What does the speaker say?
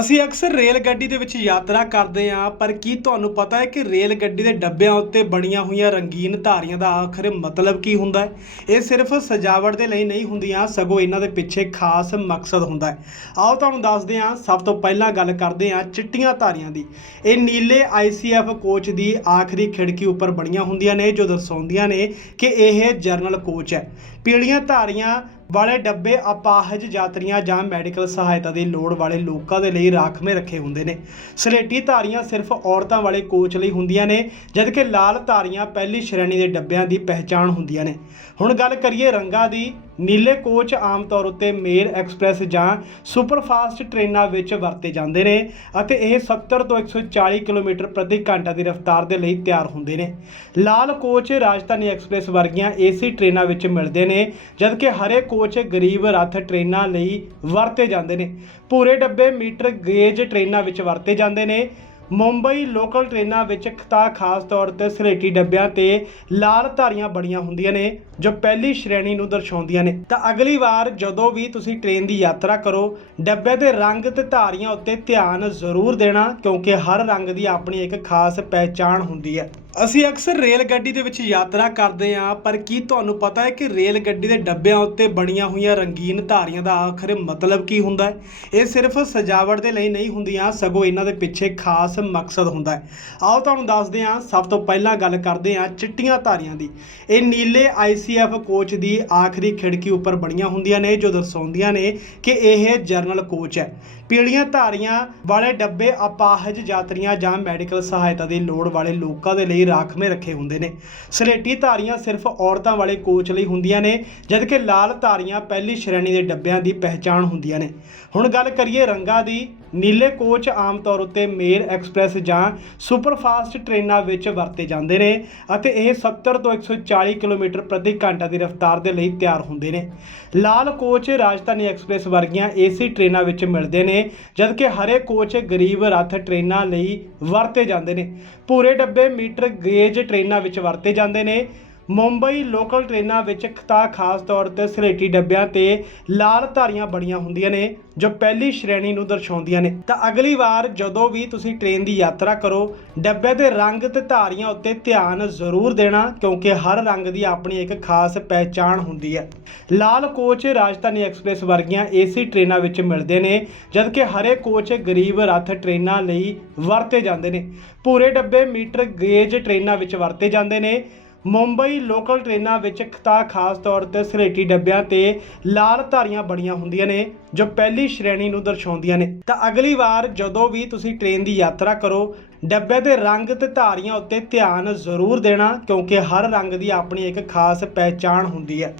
ਅਸੀਂ ਅਕਸਰ ਰੇਲ ਗੱਡੀ ਦੇ ਵਿੱਚ ਯਾਤਰਾ ਕਰਦੇ ਹਾਂ, ਪਰ ਕੀ ਤੁਹਾਨੂੰ ਪਤਾ ਹੈ ਕਿ ਰੇਲ ਗੱਡੀ ਦੇ ਡੱਬਿਆਂ ਉੱਤੇ ਬਣੀਆਂ ਹੋਈਆਂ ਰੰਗੀਨ ਧਾਰੀਆਂ ਦਾ ਆਖਰ ਮਤਲਬ ਕੀ ਹੁੰਦਾ ਹੈ? ਇਹ ਸਿਰਫ ਸਜਾਵਟ ਦੇ ਲਈ ਨਹੀਂ ਹੁੰਦੀਆਂ, ਸਗੋਂ ਇਹਨਾਂ ਦੇ ਪਿੱਛੇ ਖਾਸ ਮਕਸਦ ਹੁੰਦਾ ਹੈ। ਆਓ ਤੁਹਾਨੂੰ ਦੱਸਦੇ ਹਾਂ, ਸਭ ਤੋਂ ਪਹਿਲਾਂ ਗੱਲ ਕਰਦੇ ਹਾਂ ਚਿੱਟੀਆਂ ਧਾਰੀਆਂ ਦੀ। ਇਹ ਨੀਲੇ ICF ਕੋਚ ਦੀ ਆਖਰੀ ਖਿੜਕੀ ਉੱਪਰ ਬਣੀਆਂ ਹੁੰਦੀਆਂ ਨੇ, ਜੋ ਦਰਸਾਉਂਦੀਆਂ ਨੇ ਕਿ ਇਹ ਜਰਨਲ ਕੋਚ ਹੈ। ਪੀਲੀਆਂ ਧਾਰੀਆਂ ਵਾਲੇ ਡੱਬੇ ਅਪਾਹਜ ਯਾਤਰੀਆਂ ਜਾਂ ਮੈਡੀਕਲ ਸਹਾਇਤਾ ਦੀ ਲੋੜ ਵਾਲੇ ਲੋਕਾਂ ਦੇ ਲਈ ਰਾਖਵੇਂ ਰੱਖੇ ਹੁੰਦੇ ਨੇ। ਸਲੇਟੀ ਧਾਰੀਆਂ ਸਿਰਫ ਔਰਤਾਂ ਵਾਲੇ ਕੋਚ ਲਈ ਹੁੰਦੀਆਂ ਨੇ, ਜਦਕਿ ਲਾਲ ਧਾਰੀਆਂ ਪਹਿਲੀ ਸ਼੍ਰੇਣੀ ਦੇ ਡੱਬਿਆਂ ਦੀ ਪਹਿਚਾਣ ਹੁੰਦੀਆਂ ਨੇ। ਹੁਣ ਗੱਲ ਕਰੀਏ ਰੰਗਾਂ ਦੀ ਨੀਲੇ ਕੋਚ ਆਮ ਤੌਰ ਉੱਤੇ ਮੇਲ ਐਕਸਪ੍ਰੈਸ ਜਾਂ ਸੁਪਰਫਾਸਟ ਟ੍ਰੇਨਾਂ ਵਿੱਚ ਵਰਤੇ ਜਾਂਦੇ ਨੇ ਅਤੇ ਇਹ 70 ਤੋਂ 140 ਕਿਲੋਮੀਟਰ ਪ੍ਰਤੀ ਘੰਟਾ ਦੀ ਰਫ਼ਤਾਰ ਦੇ ਲਈ ਤਿਆਰ ਹੁੰਦੇ ਨੇ। ਲਾਲ ਕੋਚ ਰਾਜਧਾਨੀ ਐਕਸਪ੍ਰੈਸ ਵਰਗੀਆਂ ਏਸੀ ਟ੍ਰੇਨਾਂ ਵਿੱਚ ਮਿਲਦੇ ਨੇ, ਜਦਕਿ ਹਰੇ ਕੋਚ ਗਰੀਬ ਰੱਥ ਟ੍ਰੇਨਾਂ ਲਈ ਵਰਤੇ ਜਾਂਦੇ ਨੇ। ਪੂਰੇ ਡੱਬੇ ਮੀਟਰ ਗੇਜ ਟ੍ਰੇਨਾਂ ਵਿੱਚ ਵਰਤੇ ਜਾਂਦੇ ਨੇ। ਮੁੰਬਈ ਲੋਕਲ ਟ੍ਰੇਨਾਂ ਵਿੱਚ ਤਾਂ ਖਾਸ ਤੌਰ ਤੇ ਸਲੇਟੀ ਡੱਬਿਆਂ ਤੇ ਲਾਲ ਧਾਰੀਆਂ ਬੜੀਆਂ ਹੁੰਦੀਆਂ ਨੇ, ਜੋ ਪਹਿਲੀ ਸ਼੍ਰੇਣੀ ਨੂੰ ਦਰਸਾਉਂਦੀਆਂ ਨੇ। ਤਾਂ ਅਗਲੀ ਵਾਰ ਜਦੋਂ ਵੀ ਤੁਸੀਂ ਟ੍ਰੇਨ ਦੀ ਯਾਤਰਾ ਕਰੋ, ਡੱਬੇ ਦੇ ਰੰਗ ਤੇ ਧਾਰੀਆਂ ਉੱਤੇ ਧਿਆਨ ਜ਼ਰੂਰ ਦੇਣਾ, ਕਿਉਂਕਿ ਹਰ ਰੰਗ ਦੀ ਆਪਣੀ ਇੱਕ ਖਾਸ ਪਹਿਚਾਣ ਹੁੰਦੀ ਹੈ। ਅਸੀਂ ਅਕਸਰ ਰੇਲ ਗੱਡੀ ਦੇ ਵਿੱਚ ਯਾਤਰਾ ਕਰਦੇ ਹਾਂ, ਪਰ ਕੀ ਤੁਹਾਨੂੰ ਪਤਾ ਹੈ ਕਿ ਰੇਲ ਗੱਡੀ ਦੇ ਡੱਬਿਆਂ ਉੱਤੇ ਬਣੀਆਂ ਹੋਈਆਂ ਰੰਗੀਨ ਧਾਰੀਆਂ ਦਾ ਆਖਰ ਮਤਲਬ ਕੀ ਹੁੰਦਾ ਹੈ? ਇਹ ਸਿਰਫ ਸਜਾਵਟ ਦੇ ਲਈ ਨਹੀਂ ਹੁੰਦੀਆਂ, ਸਗੋਂ ਇਹਨਾਂ ਦੇ ਪਿੱਛੇ ਖਾਸ ਮਕਸਦ ਹੁੰਦਾ ਹੈ। ਆਓ ਤੁਹਾਨੂੰ ਦੱਸਦੇ ਹਾਂ, ਸਭ ਤੋਂ ਪਹਿਲਾਂ ਗੱਲ ਕਰਦੇ ਹਾਂ ਚਿੱਟੀਆਂ ਧਾਰੀਆਂ ਦੀ। ਇਹ ਨੀਲੇ ICF ਕੋਚ ਦੀ ਆਖਰੀ ਖਿੜਕੀ ਉੱਪਰ ਬਣੀਆਂ ਹੁੰਦੀਆਂ ਨੇ, ਜੋ ਦਰਸਾਉਂਦੀਆਂ ਨੇ ਕਿ ਇਹ ਜਰਨਲ ਕੋਚ ਹੈ। ਪੀਲੀਆਂ ਧਾਰੀਆਂ ਵਾਲੇ ਡੱਬੇ ਅਪਾਹਜ ਯਾਤਰੀਆਂ ਜਾਂ ਮੈਡੀਕਲ ਸਹਾਇਤਾ ਦੀ ਲੋੜ ਵਾਲੇ ਲੋਕਾਂ ਦੇ ਲਈ ਰਾਖਵੇਂ ਰੱਖੇ ਹੁੰਦੇ ਨੇ। ਸਲੇਟੀ ਧਾਰੀਆਂ ਸਿਰਫ ਔਰਤਾਂ ਵਾਲੇ ਕੋਚ ਲਈ ਹੁੰਦੀਆਂ ਨੇ, ਜਦਕਿ ਲਾਲ ਧਾਰੀਆਂ ਪਹਿਲੀ ਸ਼੍ਰੇਣੀ ਦੇ ਡੱਬਿਆਂ ਦੀ ਪਹਿਚਾਣ ਹੁੰਦੀਆਂ ਨੇ। ਹੁਣ ਗੱਲ ਕਰੀਏ ਰੰਗਾਂ ਦੀ, ਨੀਲੇ ਕੋਚ ਆਮ ਤੌਰ ਉੱਤੇ ਮੇਲ ਐਕਸਪ੍ਰੈਸ ਜਾਂ ਸੁਪਰਫਾਸਟ ਟ੍ਰੇਨਾਂ ਵਿੱਚ ਵਰਤੇ ਜਾਂਦੇ ਨੇ ਅਤੇ ਇਹ 70 ਤੋਂ 140 ਕਿਲੋਮੀਟਰ ਪ੍ਰਤੀ ਘੰਟਾ ਦੀ ਰਫ਼ਤਾਰ ਦੇ ਲਈ ਤਿਆਰ ਹੁੰਦੇ ਨੇ। ਲਾਲ ਕੋਚ ਰਾਜਧਾਨੀ ਐਕਸਪ੍ਰੈਸ ਵਰਗੀਆਂ ਏਸੀ ਟ੍ਰੇਨਾਂ ਵਿੱਚ ਮਿਲਦੇ ਨੇ, ਜਦਕਿ ਹਰੇ ਕੋਚ ਗਰੀਬ ਰੱਥ ਟ੍ਰੇਨਾਂ ਲਈ ਵਰਤੇ ਜਾਂਦੇ ਨੇ। ਪੂਰੇ ਡੱਬੇ ਮੀਟਰ ਗੇਜ ਟ੍ਰੇਨਾਂ ਵਿੱਚ ਵਰਤੇ ਜਾਂਦੇ ਨੇ। ਮੁੰਬਈ ਲੋਕਲ ਟ੍ਰੇਨਾਂ ਵਿੱਚ ਤਾਂ ਖਾਸ ਤੌਰ ਤੇ ਸਲੇਟੀ ਡੱਬਿਆਂ ਤੇ ਲਾਲ ਧਾਰੀਆਂ ਬੜੀਆਂ ਹੁੰਦੀਆਂ ਨੇ, ਜੋ ਪਹਿਲੀ ਸ਼੍ਰੇਣੀ ਨੂੰ ਦਰਸਾਉਂਦੀਆਂ ਨੇ। ਤਾਂ ਅਗਲੀ ਵਾਰ ਜਦੋਂ ਵੀ ਤੁਸੀਂ ਟ੍ਰੇਨ ਦੀ ਯਾਤਰਾ ਕਰੋ, ਡੱਬੇ ਦੇ ਰੰਗ ਤੇ ਧਾਰੀਆਂ ਉੱਤੇ ਧਿਆਨ ਜ਼ਰੂਰ ਦੇਣਾ, ਕਿਉਂਕਿ ਹਰ ਰੰਗ ਦੀ ਆਪਣੀ ਇੱਕ ਖਾਸ ਪਹਿਚਾਣ ਹੁੰਦੀ ਹੈ। ਲਾਲ ਕੋਚ ਰਾਜਧਾਨੀ ਐਕਸਪ੍ਰੈਸ ਵਰਗੀਆਂ ਏਸੀ ਟ੍ਰੇਨਾਂ ਵਿੱਚ ਮਿਲਦੇ ਨੇ, ਜਦਕਿ ਹਰੇ ਕੋਚ ਗਰੀਬ ਰੱਥ ਟ੍ਰੇਨਾਂ ਲਈ ਵਰਤੇ ਜਾਂਦੇ ਨੇ। ਪੂਰੇ ਡੱਬੇ ਮੀਟਰ ਗੇਜ ਟ੍ਰੇਨਾਂ ਵਿੱਚ ਵਰਤੇ ਜਾਂਦੇ ਨੇ ਮੁੰਬਈ ਲੋਕਲ ਟ੍ਰੇਨਾਂ ਵਿੱਚ ਤਾਂ ਖਾਸ ਤੌਰ ਤੇ ਸਲੇਟੀ ਡੱਬਿਆਂ ਤੇ ਲਾਲ ਧਾਰੀਆਂ ਬਣੀਆਂ ਹੁੰਦੀਆਂ ਨੇ, ਜੋ ਪਹਿਲੀ ਸ਼੍ਰੇਣੀ ਨੂੰ ਦਰਸਾਉਂਦੀਆਂ ਨੇ। ਤਾਂ ਅਗਲੀ ਵਾਰ ਜਦੋਂ ਵੀ ਤੁਸੀਂ ਟ੍ਰੇਨ ਦੀ ਯਾਤਰਾ ਕਰੋ, ਡੱਬੇ ਦੇ ਰੰਗ ਤੇ ਧਾਰੀਆਂ ਉੱਤੇ ਧਿਆਨ ਜ਼ਰੂਰ ਦੇਣਾ, ਕਿਉਂਕਿ ਹਰ ਰੰਗ ਦੀ ਆਪਣੀ ਇੱਕ ਖਾਸ ਪਹਿਚਾਣ ਹੁੰਦੀ ਹੈ।